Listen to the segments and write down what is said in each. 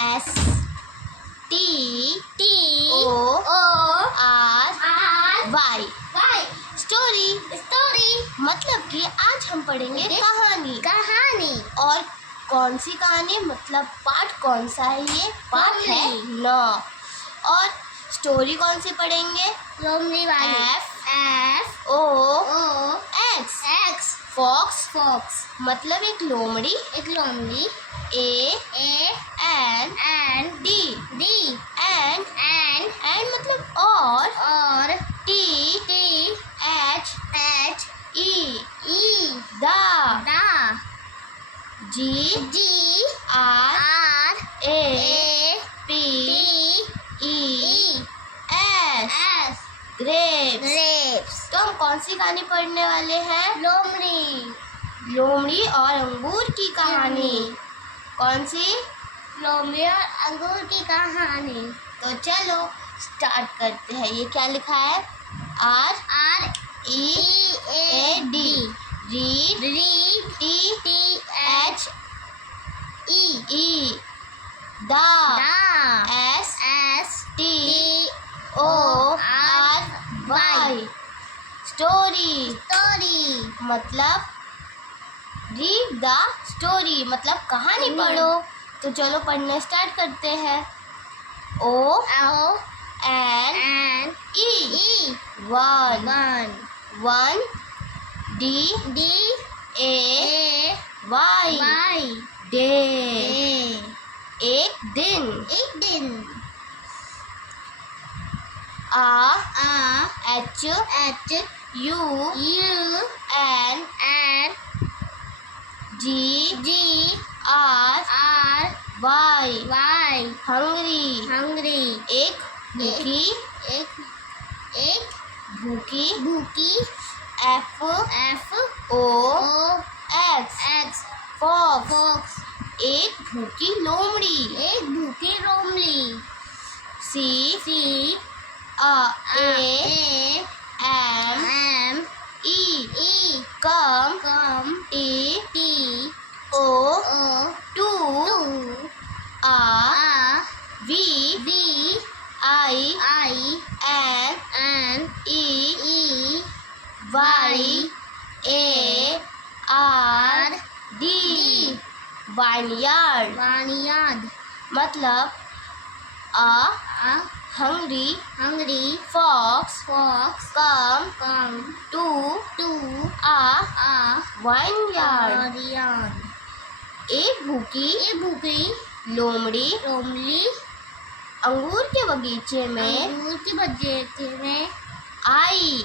S T O R Y Y story मतलब कि आज हम पढ़ेंगे कहानी। और कौन सी कहानी मतलब पार्ट कौन सा है? ये पार्ट है 9। और स्टोरी कौन सी पढ़ेंगे? लोमड़ी वाली F O X फॉक्स मतलब एक लोमड़ी। A N D एंड मतलब और T H E the G R A P E S grapes. तो हम कौन सी कहानी पढ़ने वाले हैं? लोमड़ी और अंगूर की कहानी। कौन सी? लोमड़ी और अंगूर की कहानी। तो चलो स्टार्ट करते हैं। ये क्या लिखा है? R E A D read T H E the S T O R Y story मतलब रीड द स्टोरी मतलब कहानी पढ़ो। तो चलो पढ़ना स्टार्ट करते हैं। O N E one D A Y day एक दिन। H U N G R Y Hungary एक भूखी F O X फॉक्स एक भूखी लोमड़ी। C A M E came T O to V I N E Y A R D vineyard मतलब hungry fox came to vineyard. एक भूखी लोमड़ी अंगूर के बगीचे में आई।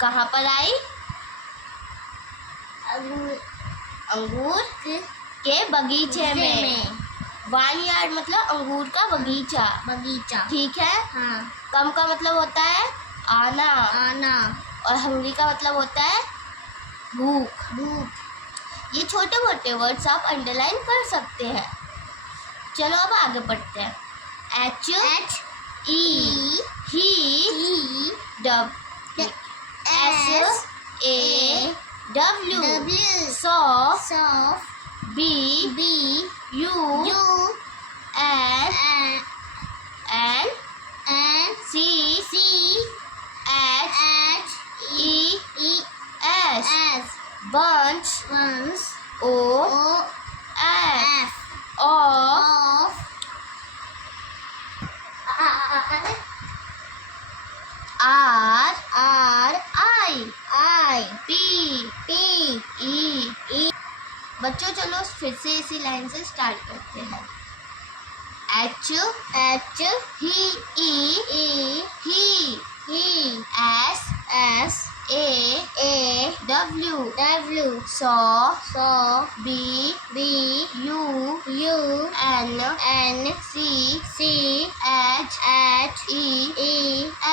कहाँ पर आई? अंगूर के बगीचे में। वाइनयार्ड मतलब अंगूर का बगीचा। ठीक है। हाँ। कम का मतलब होता है आना और हंगरी का मतलब होता है भूख। ये छोटे मोटे वर्ड्स आप अंडरलाइन कर सकते हैं। चलो अब आगे बढ़ते हैं। H E he S A W सौ B U N C H E S bunch O F R I P E। बच्चों चलो फिर से इसी लाइन से स्टार्ट करते हैं। H he S A W सौ B U N C H E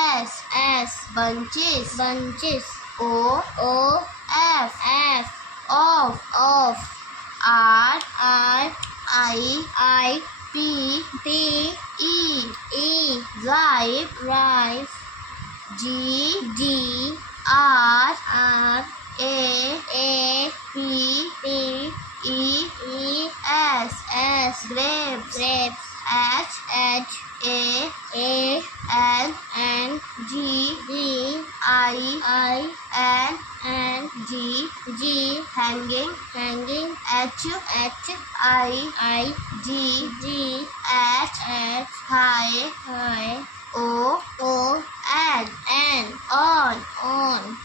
S bunches O F of R I P E ripe G R A P E S S grapes. grapes H H A A N N G G I I N N G G hanging. hanging H H I G G H high. I O O N N on.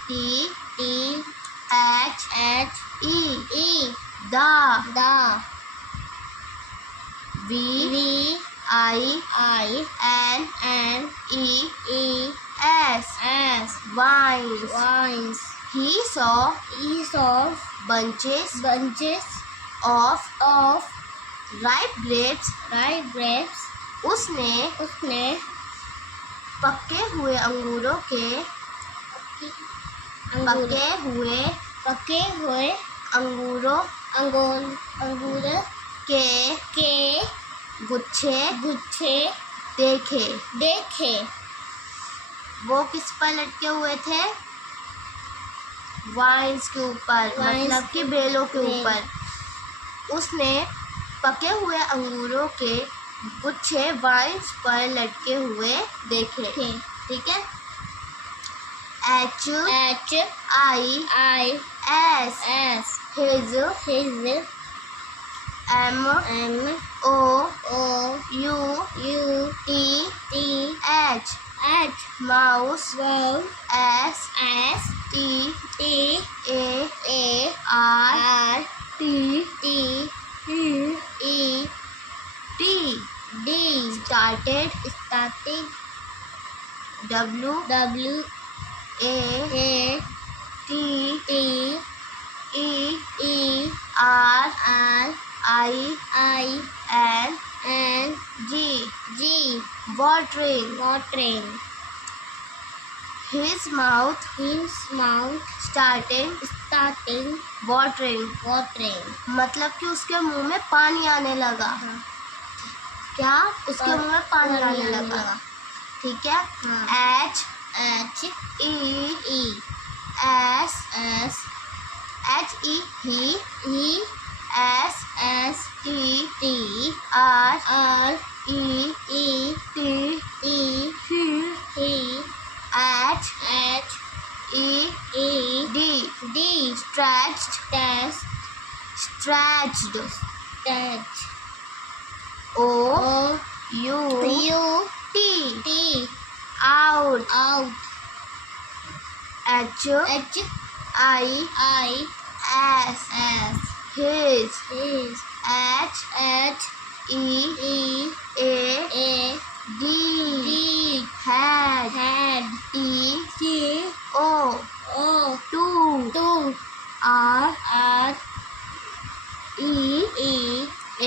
T H H E the. V I N E S vines. He saw bunches of ripe grapes. उसने पके हुए अंगूरों के गुच्छे देखे। वो किस पर लटके हुए थे? वाइन्स के ऊपर, मतलब कि बेलों के ऊपर। उसने पके हुए अंगूरों के गुच्छे वाइन्स पर लटके हुए देखे। ठीक है। H I S his M O U T H mouse S T A R T E D started W A T E R I N G watering. His mouth starting watering. मतलब कि उसके मुंह में पानी आने लगा। क्या? उसके मुंह में पानी आने लगा। ठीक है। H E S he S T R E T he H E D stretched O U T out H I S his H E A D had T O two R E A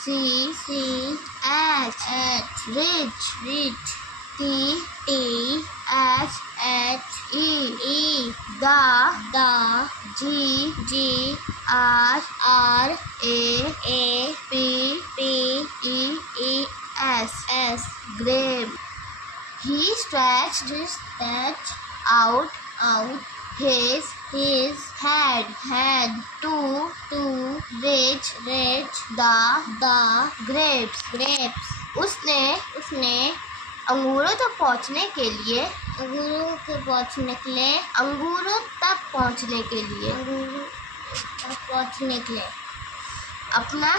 C H rich T H E the G R A P E S grape. He stretched out his head to reach the grapes. उसने अंगूरों तक पहुंचने के लिए अपना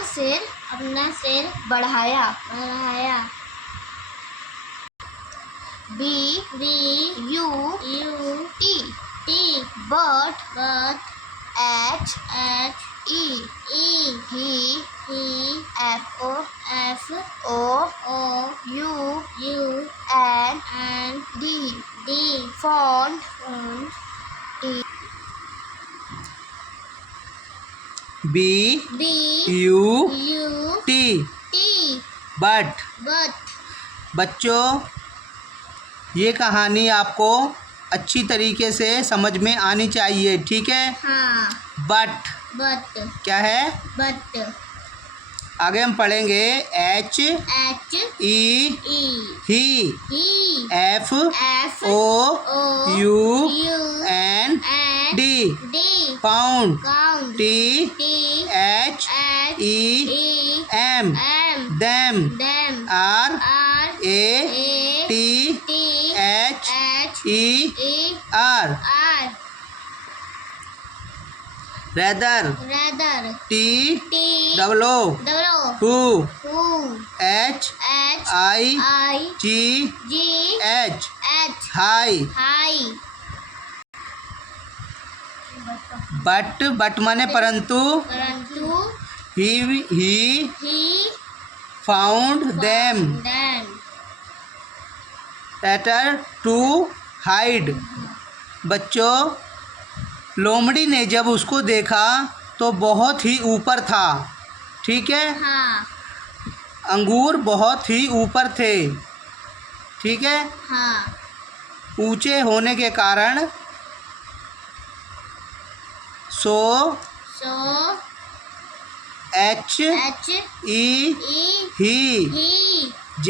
सिर बढ़ाया। B U T but H E he F O U N D font B U T but. बच्चों, ये कहानी आपको अच्छी तरीके से समझ में आनी चाहिए, ठीक है। बट क्या है? आगे हम पढ़ेंगे H E he F O U N D found Pound. T T H H E E M. M. Them. Them. R R A A T T H H E E R. R. Rather. Rather. T T double O. double Who. Who. H H I I G G H. H. High. High. But माने परंतु. परंतु He found them. then Better to hide. बच्चों, लोमड़ी ने जब उसको देखा तो बहुत ही ऊपर था, ठीक है। हाँ अंगूर बहुत ही ऊपर थे, ठीक है। हाँ ऊंचे होने के कारण सो so H H E E he J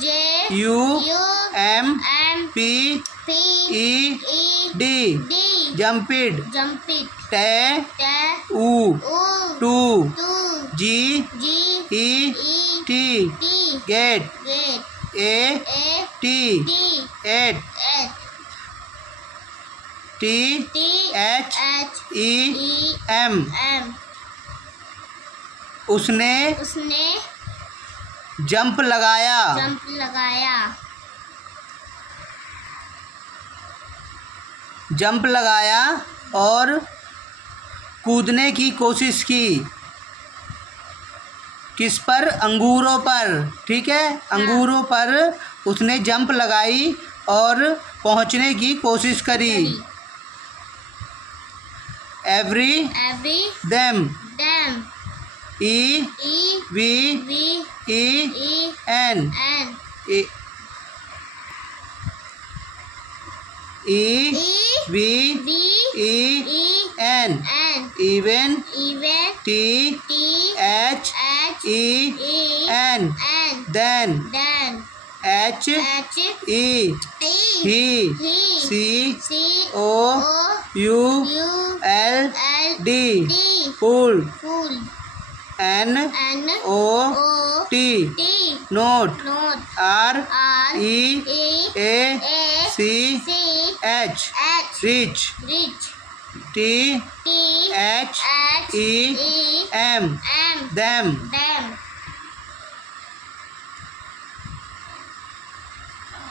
J U U M M P P E E D D jumped jump it T T U U to 2 G G E E T T get get A A T T 8 H T T H H E E M M उसने उसने jump लगाया, jump लगाया jump लगाया और कूदने की कोशिश की। किस पर? अंगूरों पर, ठीक है। अंगूरों पर उसने जंप लगाई और पहुंचने की कोशिश करी। Every them them E E V V E E N N E E E V V E E N N even even T T H H E E N N then then H H E E he C C O O U U L L D D full full N N O O T T note note R R E E A A C C H H reach reach T T H H E E M M them them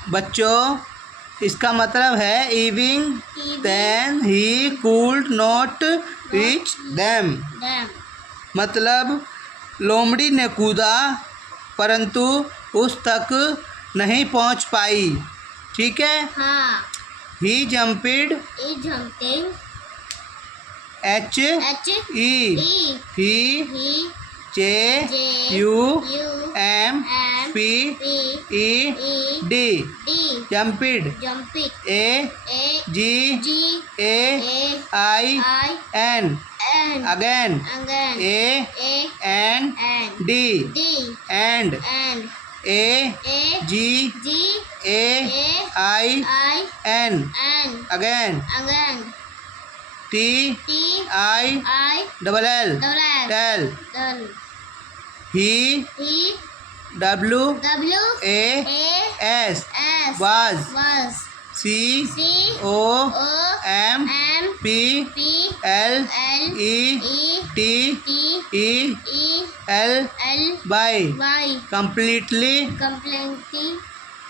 बच्चों, इसका मतलब है even then he could not reach them. them मतलब लोमड़ी ने कूदा परंतु उस तक नहीं पहुंच पाई, ठीक है। हाँ ही जंपिड E jumping H H E E he E J J U U M M P P E E D D जंपिड jump it A A G G A A I I N N again again A A N N D D and N A A G G A A I I N N again again T T I I double L double L tell L he E W W A A S S was C C O O M M P P L L E E T T E E L L by Y completely completely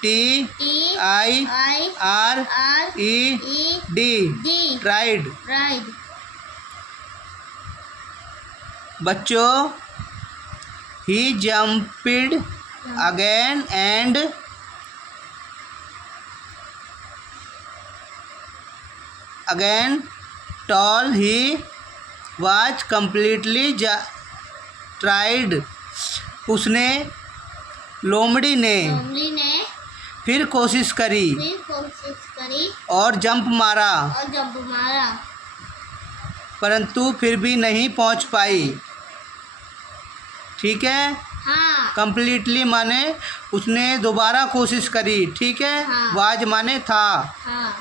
T T I I R R E E D D tried। right बच्चों, he jumped again and again tall he was completely tried। उसने लोमड़ी ने लोमड़ी ने फिर कोशिश करी फिर कोशिश करी और जंप मारा और जंप मारा परंतु फिर भी नहीं पहुंच पाई, ठीक है। हाँ कंप्लीटली माने उसने दोबारा कोशिश करी, ठीक है। हाँ। वाज माने था, हाँ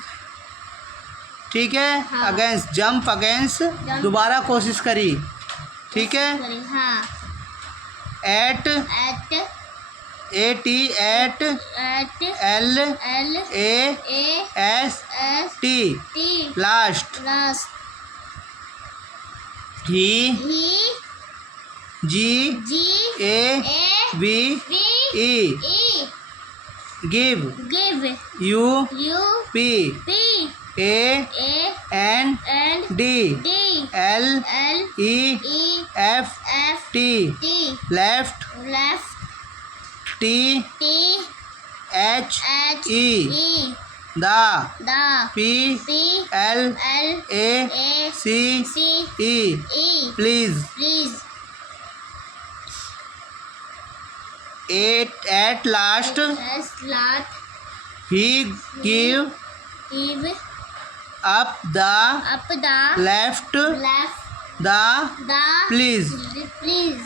ठीक है। हाँ। अगेंस्ट, जंप अगेंस्ट, दोबारा कोशिश करी, ठीक है। हाँ। At, at, AT, at, at, L, L, A, A, S, S, T, T, last. Last. He, he, G, G, A, A, V, V, E, E, give, give, U, U, P, P, A, A, N, N, D, D, L, L, E, E, F, F, T, T, left, left, T, T, H, H, E, E, the, the, P, P, L, L, A, A, C, C, E, E, please. Please. At last, as, last, he give give, up the up, the, left left, the the, please. Please.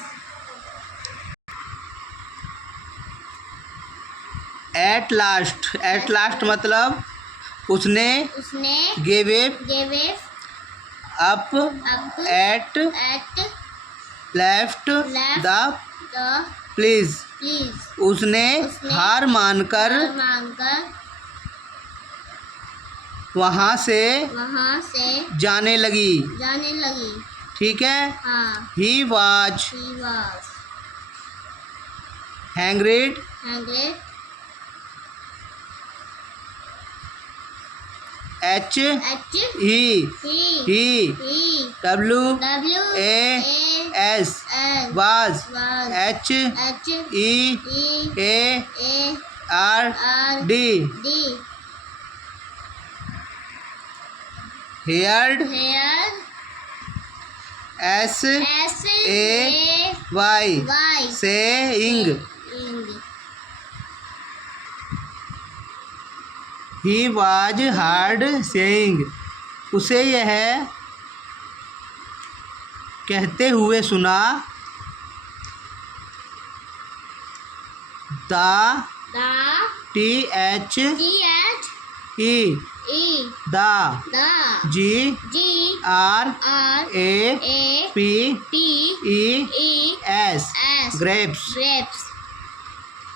At last मतलब उसने उसने gave give up up, at at, left Left. the the, please. Please. उसने उसने हार मानकर मांगकर वहाँ से वहाँ से जाने लगी, जाने लगी। ठीक है। हाँ। He was He was hungry, hungry. H H, E he, W W, A S S, was was, H H, E E, A A, R R, D D. heard Here, S S, A, Y Y, saying ing. he was heard saying उसे यह कहते हुए सुना the The, TH T, H, E E, the the, G G, R R, A A, P P, E E, S S, grapes grapes.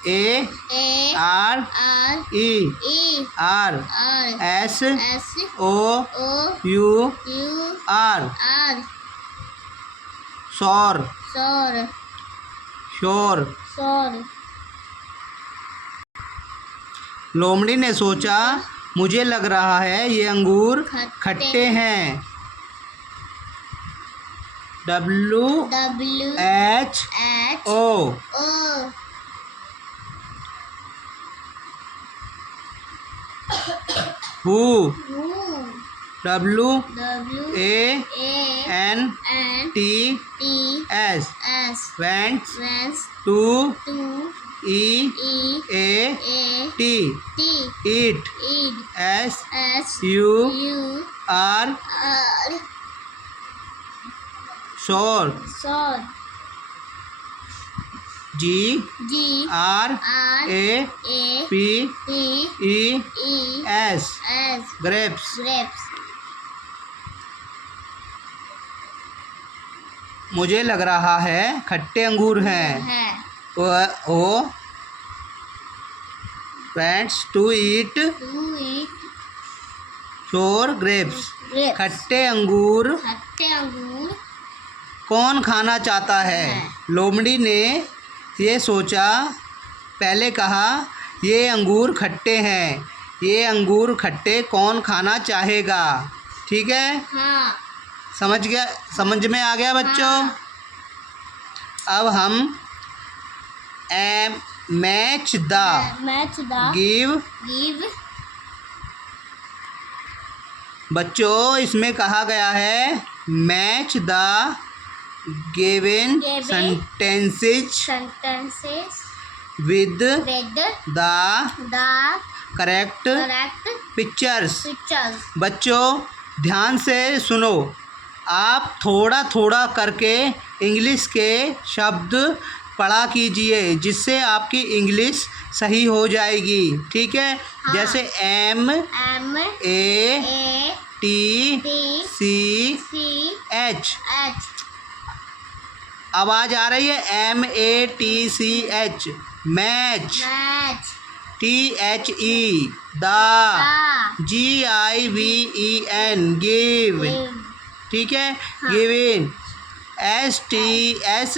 A A, R R, E E, R R, S S, O O, U U, R R, sore sore, sure sore. लोमड़ी ने सोचा मुझे लग रहा है ये अंगूर खट्टे खट्टे हैं W W, H H, O O, who U, W W, A A, N N, T T, S S, went Went, to to, E E, A A, T T, eat E, S S, U U, R R, sore sore. G G, R R, A A, P P, E E, S S, grapes grapes. मुझे लग रहा है खट्टे अंगूर हैं है वो went to eat to eat sour grapes grapes. खट्टे अंगूर खट्टे अंगूर कौन खाना चाहता है लोमड़ी ने ये सोचा पहले कहा ये अंगूर खट्टे हैं ये अंगूर खट्टे कौन खाना चाहेगा ठीक है हाँ समझ में आ गया बच्चों हाँ. अब हम match the match the give give बच्चों इसमें कहा गया है match the given Given sentences sentences with with the the correct correct pictures pictures. बच्चों ध्यान से सुनो आप थोड़ा थोड़ा करके इंग्लिश के शब्द पढ़ा कीजिए जिससे आपकी इंग्लिश सही हो जाएगी ठीक है हाँ. जैसे M M A A T C H. आवाज आ रही है, MATCH, match. THE, the. GIVEN, give. ठीक है, given. STENTENTES,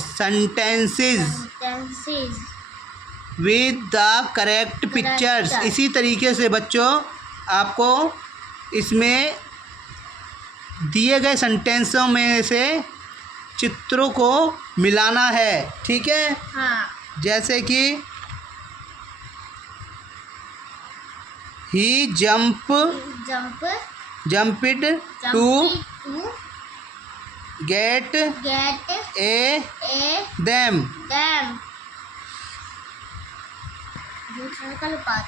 sentences with the correct pictures. इसी तरीके से बच्चों आपको इसमें दिए गए सेंटेंसों में से चित्रों को मिलाना है। ठीक है, हाँ। जैसे कि ही jumped to get a them। दूसरा का लुपात।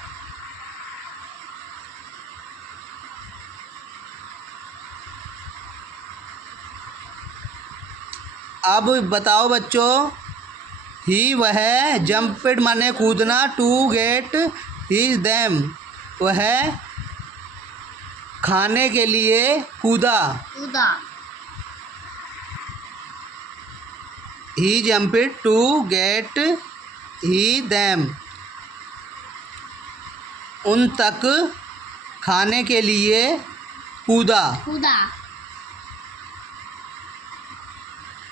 अब बताओ बच्चों, ही वह, जंप्ड माने कूदना, टू गेट ही देम वह खाने के लिए कूदा। He jumped to get he them उन तक खाने के लिए कूदा।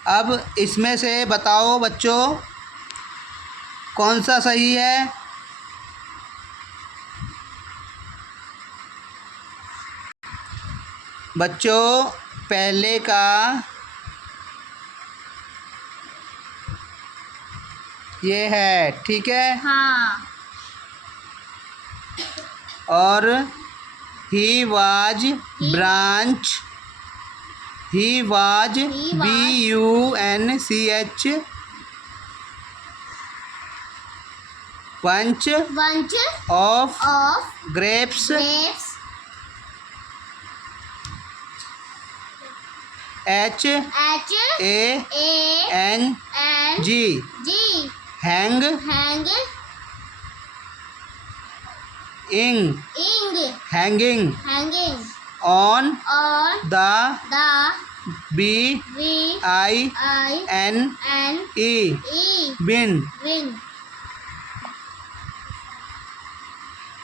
अब इसमें से बताओ बच्चों कौन सा सही है। बच्चों पहले का ये है, ठीक है। हाँ। और he was branch, he was BUNCH bunch of grapes, HANG hang, hanging on the BINE bin।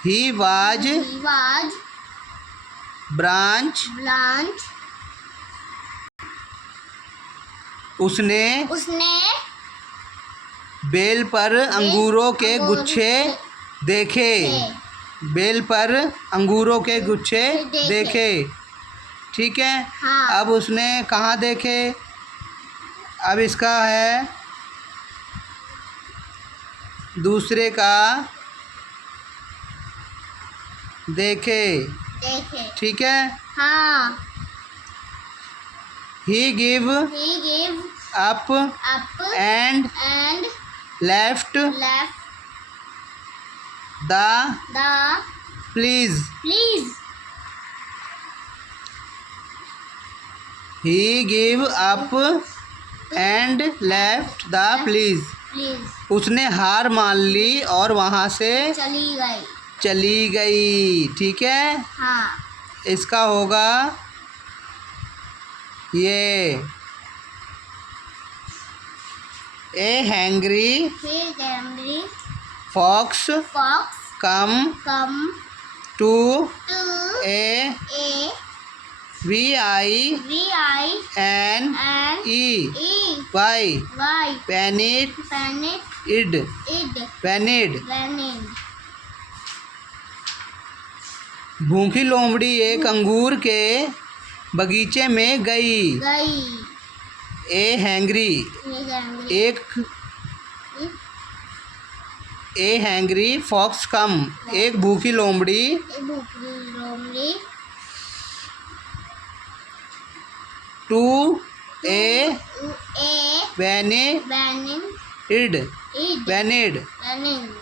He was branch, उसने बेल पर अंगूरों के गुच्छे देखे। बेल पर अंगूरों के गुच्छे देखे, ठीक है। हाँ। अब उसने कहाँ देखे, अब इसका है दूसरे का देखे, ठीक है। हाँ। He gave up and left the please। He gave up and left the please। उसने हार मान ली और वहाँ से चली गई, ठीक है। हाँ। इसका होगा ये a hungry fox came to a VINEY पैनिड। भूखी लोमड़ी एक अंगूर के बगीचे में गई। A hungry a hungry fox came, एक भूखी लोमड़ी टू ए वैनिड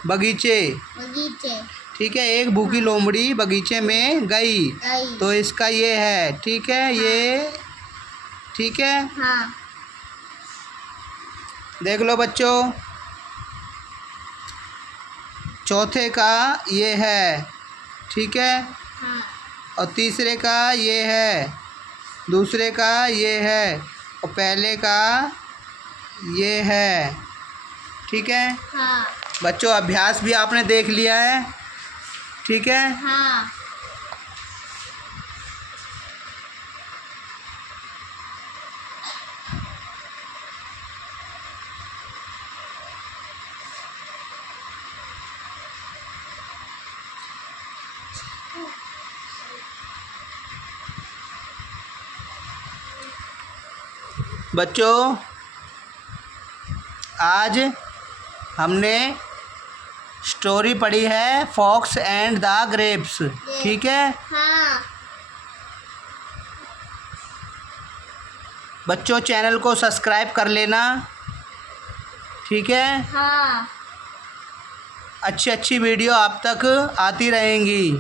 बगीचे, ठीक है। एक भूखी लोमड़ी बगीचे में गई, तो इसका ये है, ठीक है। ये ठीक है। हाँ। देख लो बच्चों, चौथे का ये है, ठीक है। हाँ। और तीसरे का ये है, दूसरे का ये है और पहले का ये है, ठीक है। हाँ। बच्चों अभ्यास भी आपने देख लिया है, ठीक है। हाँ। बच्चों आज हमने स्टोरी पढ़ी है फॉक्स एंड द ग्रेप्स, ठीक है। हाँ। बच्चों चैनल को सब्सक्राइब कर लेना, ठीक है। हाँ। अच्छी अच्छी वीडियो आप तक आती रहेंगी।